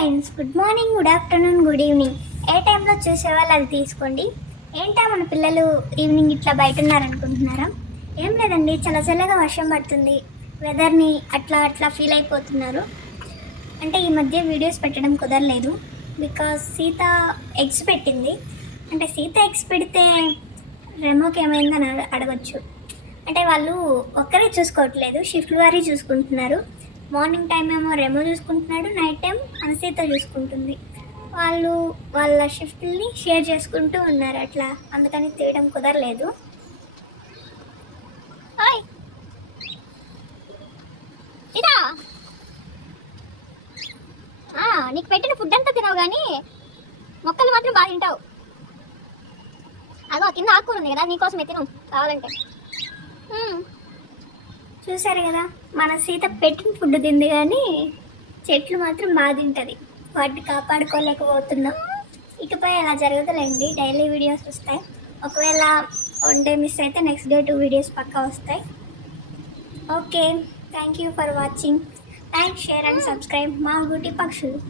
Friends, good morning, good afternoon, good evening. ఏ టైంలో చూసేవాళ్ళు అది తీసుకోండి. ఏంటా మన పిల్లలు ఈవినింగ్ ఇట్లా బయట ఉన్నారనుకుంటున్నారా? ఏం లేదండి, చాలా చల్లగా వర్షం పడుతుంది. వెదర్ని అట్లా అట్లా ఫీల్ అయిపోతున్నారు. అంటే ఈ మధ్య వీడియోస్ పెట్టడం కుదరలేదు బికాస్ సీత ఎగ్స్ పెట్టింది. అంటే సీత ఎగ్స్ పెడితే రెమోకి ఏమైందని అడగచ్చు. అంటే వాళ్ళు ఒక్కరే చూసుకోవట్లేదు, షిఫ్ట్ వారీ చూసుకుంటున్నారు. మార్నింగ్ టైం ఏమో రెమో చూసుకుంటున్నాడు, నైట్ టైం అనసీత చూసుకుంటుంది. వాళ్ళు వాళ్ళ షిఫ్ట్ని షేర్ చేసుకుంటూ ఉన్నారు అట్లా, అందుకని తీయడం కుదరలేదు. ఇదా నీకు పెట్టిన ఫుడ్ అంతా తినవు కానీ మొక్కలు మాత్రం బాగా తింటావు. అగో కింద ఆకుకూర ఉంది కదా, నీకోసమే తిను కావాలంటే. చూసారు కదా, మన సీత పెట్టిన ఫుడ్ తింది కానీ చెట్లు మాత్రం బాగా తింటుంది. వాటిని కాపాడుకోలేకపోతున్నాం. ఇకపై అలా జరుగుతుందండి, డైలీ వీడియోస్ వస్తాయి. ఒకవేళ 1 డే మిస్ అయితే నెక్స్ట్ డే 2 వీడియోస్ పక్కా వస్తాయి. Okay, thank you for watching. Like, share and subscribe మా గుటి పక్షులు.